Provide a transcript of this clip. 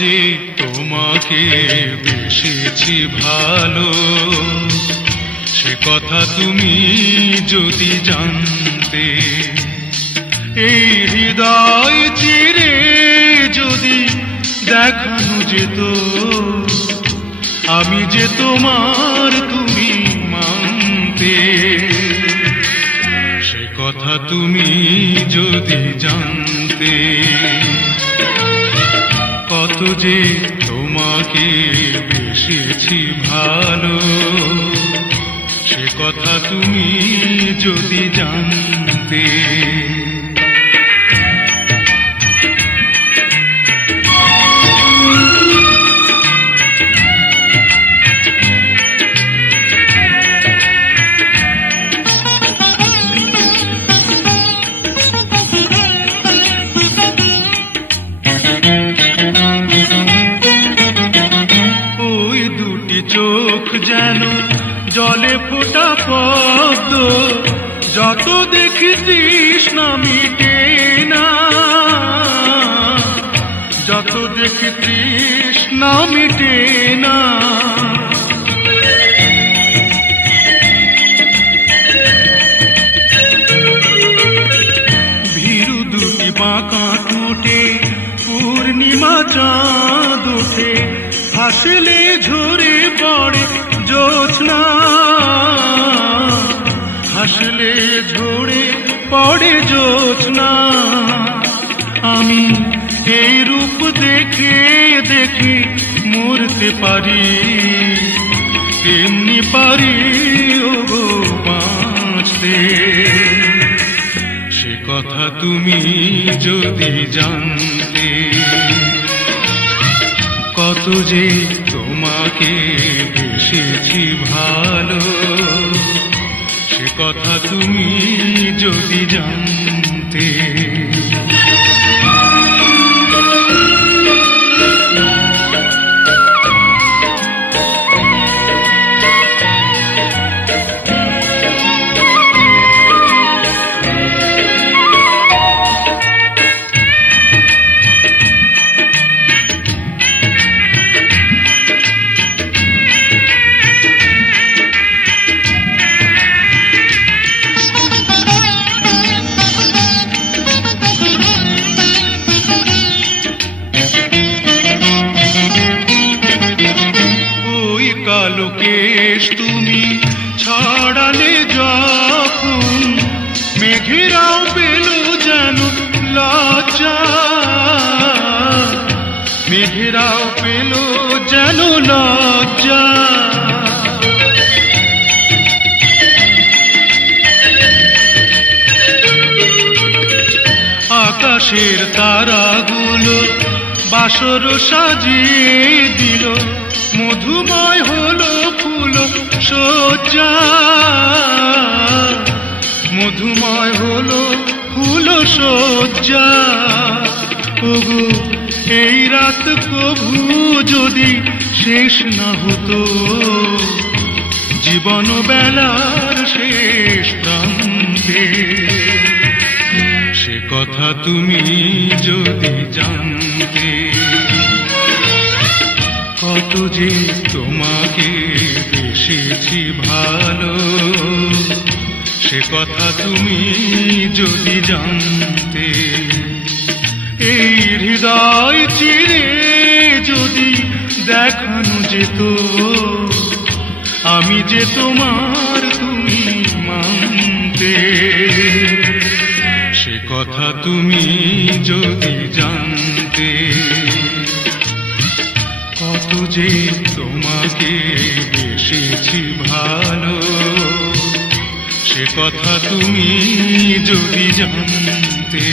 যে তোমাকে বেসেছি ভালো, সে কথা তুমি যদি জানতে। এই হৃদয় চিরে যদি দেখানো যেত, আমি যে তোমার তুমি মানতে। সে কথা তুমি যদি জানতে, কত যে তোমাকে বেসেছি ভালো, সে কথা তুমি যদি জানতে। চোখ যেন জলে ফোটা পদ্ম, যত দেখি তৃষ্ণা মিটে না, যত দেখি তৃষ্ণা মিটে না। ভীরু দুটি বাঁকা ঠোঁটে পূর্ণিমা চাঁদ ওঠে, হাসলে ঝরে পড়ে জ্যোৎস্না, হাসলে ঝরে পড়ে জ্যোৎস্না। আমি এই রূপ দেখে দেখে মরতে পারি, এমনি পারি ওগো বাঁচতে। সে কথা তুমি যদি জানতে, কত যে তোমাকে বেসেছি ভালো, সে কথা তুমি যদি জানতে। কালো কেশ তুমি ছড়ালে যখন, মেঘেরাও পেল যেন লজ্জা, মেঘেরাও পেল যেন লজ্জা। আকাশের তারাগুলো বাসর সাজিয়ে দিল, মধুময় হলো ফুল সজ্জা, মধুময় হলো ফুল সজ্জা। ওগো এই রাত কভু যদি শেষ না হতো, জীবন বেলার শেষ প্রান্তে। সে কথা তুমি যদি জানতে, কত যে তোমাকে বেসেছি ভালো, সে কথা তুমি যদি জানতে। এই হৃদয় চিরে যদি দেখানো যেত, আমি যে তোমার তুমি মানতে। সে কথা তুমি যদি জানতে, কত যে তোমাকে বেসেছি ভালো, সে কথা তুমি যদি জানতে।